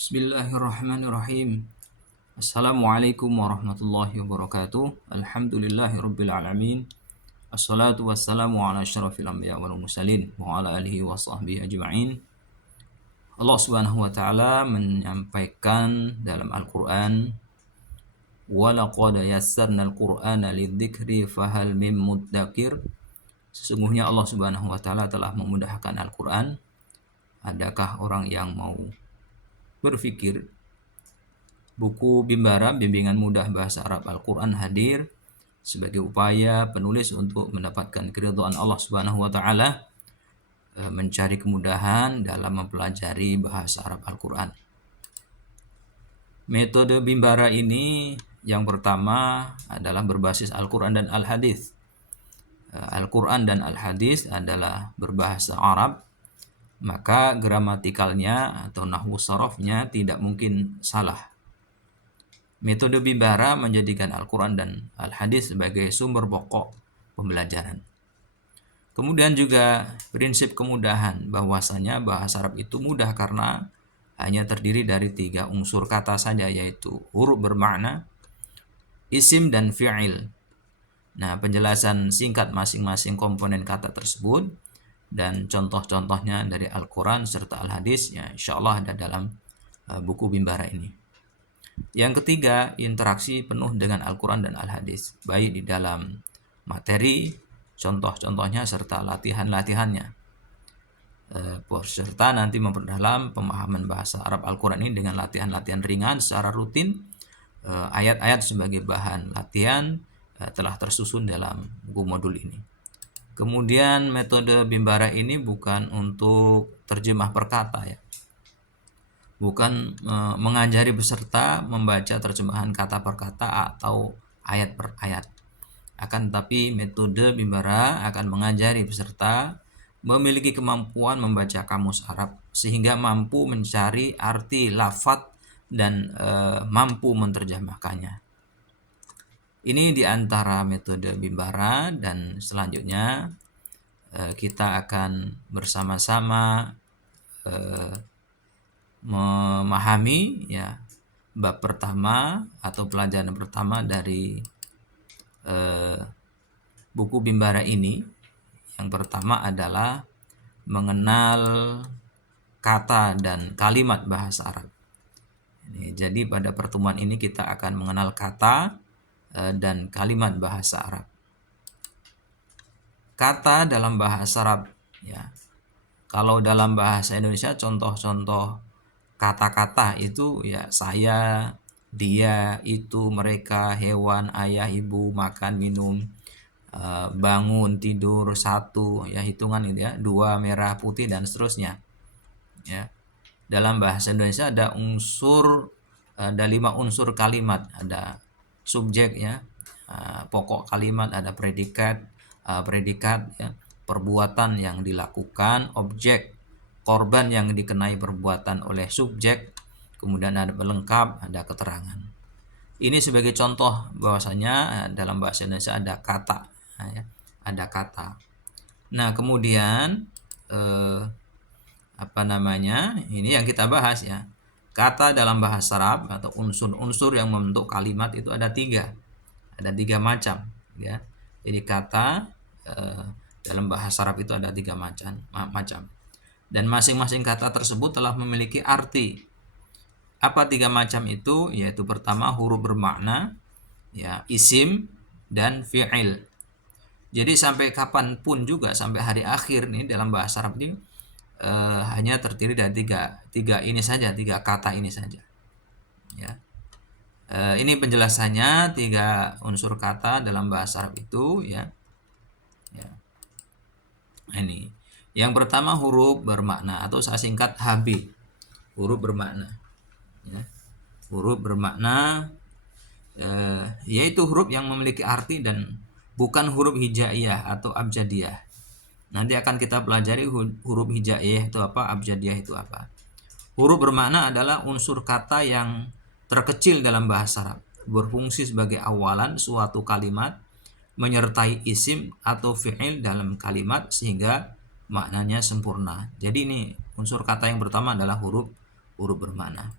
Bismillahirrahmanirrahim. Assalamualaikum warahmatullahi wabarakatuh. Alhamdulillahirabbil alamin. Assalatu wassalamu ala asyrafil anbiya wal mursalin wa ala alihi wa sahbihi ajma'in. Allah Subhanahu wa taala menyampaikan dalam Al-Qur'an, "Wa laqad yassarnal Qur'ana lidzikri fahal mim muddakir." Sesungguhnya Allah Subhanahu wa taala telah memudahkan Al-Qur'an. Adakah orang yang mau berpikir? Buku Bimbara, Bimbingan Mudah Bahasa Arab Al-Quran, hadir sebagai upaya penulis untuk mendapatkan keridhaan Allah Subhanahu wa taala, mencari kemudahan dalam mempelajari bahasa Arab Al-Quran. Metode Bimbara ini yang pertama adalah berbasis Al-Quran dan Al-Hadis. Al-Quran dan Al-Hadis adalah berbahasa Arab, maka gramatikalnya atau nahwu sarafnya tidak mungkin salah. Metode Bimbara menjadikan Al-Quran dan Al-Hadis sebagai sumber pokok pembelajaran. Kemudian juga prinsip kemudahan, bahwasanya bahasa Arab itu mudah karena hanya terdiri dari 3 unsur kata saja, yaitu huruf bermakna, isim, dan fi'il. Nah, penjelasan singkat masing-masing komponen kata tersebut dan contoh-contohnya dari Al-Quran serta Al-Hadis, ya insyaallah ada dalam buku Bimbara ini. Yang ketiga, interaksi penuh dengan Al-Quran dan Al-Hadis, baik di dalam materi, contoh-contohnya, serta latihan-latihannya. Peserta nanti memperdalam pemahaman bahasa Arab Al-Quran ini dengan latihan-latihan ringan secara rutin. Ayat-ayat sebagai bahan latihan telah tersusun dalam buku modul ini. Kemudian metode Bimbara ini bukan untuk terjemah perkata, ya. Bukan mengajari peserta membaca terjemahan kata per kata atau ayat per ayat. Akan tetapi metode Bimbara akan mengajari peserta memiliki kemampuan membaca kamus Arab sehingga mampu mencari arti lafadz dan mampu menerjemahkannya. Ini diantara metode Bimbara, dan selanjutnya kita akan bersama-sama memahami, ya, bab pertama atau pelajaran pertama dari buku Bimbara ini. Yang pertama adalah mengenal kata dan kalimat bahasa Arab. Jadi pada pertemuan ini kita akan mengenal kata dan kalimat bahasa Arab. Kata dalam bahasa Arab, ya. Kalau dalam bahasa Indonesia contoh-contoh kata-kata itu, ya, saya, dia, itu, mereka, hewan, ayah, ibu, makan, minum, bangun, tidur, satu, ya, hitungan itu, ya, 2, merah, putih, dan seterusnya, ya. Dalam bahasa Indonesia ada 5 unsur kalimat, ada subjek, ya, pokok kalimat, ada predikat, ya, perbuatan yang dilakukan, objek, korban yang dikenai perbuatan oleh subjek, kemudian ada pelengkap, ada keterangan. Ini sebagai contoh bahwasanya dalam bahasa Indonesia ada kata, ya, ada kata. Nah, kemudian ini yang kita bahas, ya. Kata dalam bahasa Arab atau unsur-unsur yang membentuk kalimat itu ada 3 macam, ya. Jadi kata dalam bahasa Arab itu ada 3 macam. Dan masing-masing kata tersebut telah memiliki arti. Apa 3 macam itu? Yaitu pertama huruf bermakna, ya, isim, dan fi'il. Jadi sampai kapanpun juga, sampai hari akhir nih dalam bahasa Arab ini hanya terdiri dari tiga ini saja, 3 kata ini saja, ya. Ini penjelasannya 3 unsur kata dalam bahasa Arab itu, ya. Ini yang pertama huruf bermakna, atau saya singkat HB, huruf bermakna, ya. Huruf bermakna yaitu huruf yang memiliki arti dan bukan huruf hijaiyah atau abjadiyah. Nanti akan kita pelajari huruf hijaiyah itu apa, abjadiyah itu apa. Huruf bermakna adalah unsur kata yang terkecil dalam bahasa Arab, berfungsi sebagai awalan suatu kalimat, menyertai isim atau fi'il dalam kalimat sehingga maknanya sempurna. Jadi ini unsur kata yang pertama adalah huruf bermakna.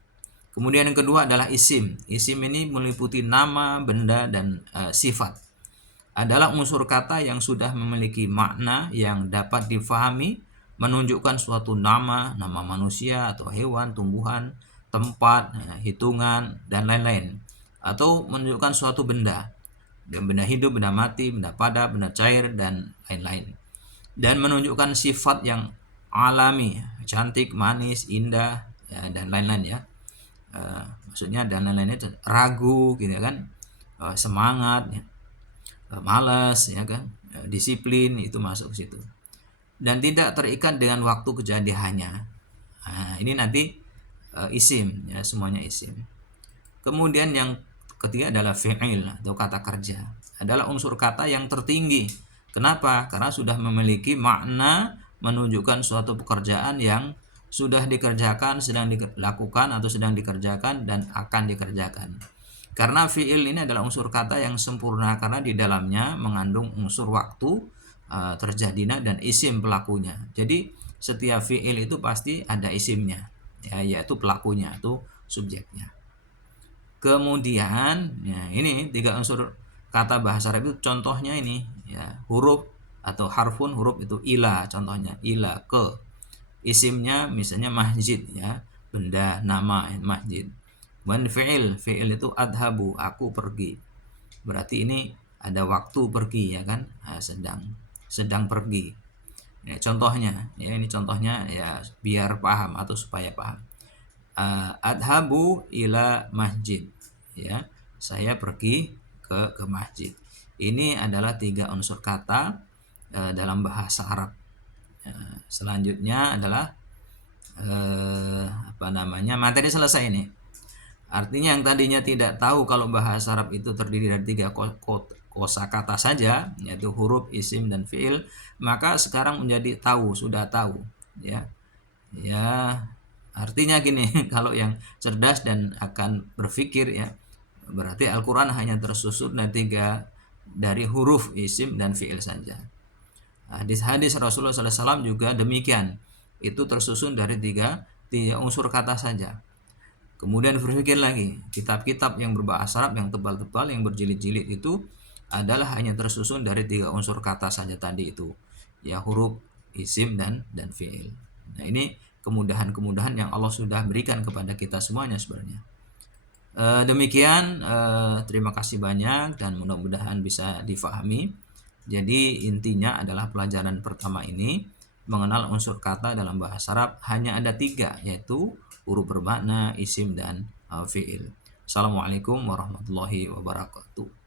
Kemudian yang kedua adalah isim. Isim ini meliputi nama, benda, dan sifat. Adalah unsur kata yang sudah memiliki makna yang dapat difahami, menunjukkan suatu nama, nama manusia atau hewan, tumbuhan, tempat, hitungan, dan lain-lain. Atau menunjukkan suatu benda, benda hidup, benda mati, benda padat, benda cair, dan lain-lain. Dan menunjukkan sifat yang alami, cantik, manis, indah, ya, dan lain-lain ya. Maksudnya dan lain-lainnya ragu gitu kan, semangat, ya, malas ya kan, disiplin, itu masuk ke situ. Dan tidak terikat dengan waktu kejadiannya. Nah, ini nanti isim ya, semuanya isim. Kemudian yang ketiga adalah fi'il atau kata kerja. Adalah unsur kata yang tertinggi. Kenapa? Karena sudah memiliki makna menunjukkan suatu pekerjaan yang sudah dikerjakan, sedang dilakukan, atau sedang dikerjakan, dan akan dikerjakan. Karena fi'il ini adalah unsur kata yang sempurna karena di dalamnya mengandung unsur waktu terjadinya dan isim pelakunya. Jadi setiap fi'il itu pasti ada isimnya, ya, yaitu pelakunya, itu subjeknya. Kemudian ya, ini 3 unsur kata bahasa Arab itu contohnya ini ya, huruf atau harfun, huruf itu ila, contohnya ila, ke. Isimnya misalnya masjid ya, benda, nama, masjid. Kemudian fi'il itu adhabu, aku pergi. Berarti ini ada waktu pergi ya kan, sedang pergi. Ya, contohnya ya, ini contohnya ya biar paham atau supaya paham. Adhabu ila masjid ya, saya pergi ke masjid. Ini adalah 3 unsur kata dalam bahasa Arab. Selanjutnya adalah materi selesai ini. Artinya yang tadinya tidak tahu kalau bahasa Arab itu terdiri dari 3 kosakata saja, yaitu huruf, isim, dan fiil, maka sekarang menjadi tahu, sudah tahu ya. Ya, artinya gini, kalau yang cerdas dan akan berpikir ya, berarti Al-Quran hanya tersusun dari huruf, isim, dan fiil saja. Hadis-hadis Rasulullah SAW juga demikian, itu tersusun dari tiga unsur kata saja. Kemudian berpikir lagi, kitab-kitab yang berbahasa Arab yang tebal-tebal, yang berjilid-jilid itu adalah hanya tersusun dari 3 unsur kata saja tadi itu, ya, huruf, isim, dan fiil. Nah, ini kemudahan-kemudahan yang Allah sudah berikan kepada kita semuanya sebenarnya. Demikian, terima kasih banyak dan mudah-mudahan bisa difahami. Jadi intinya adalah pelajaran pertama ini mengenal unsur kata dalam bahasa Arab hanya ada 3, yaitu huruf bermakna, isim, dan fiil. Assalamualaikum warahmatullahi wabarakatuh.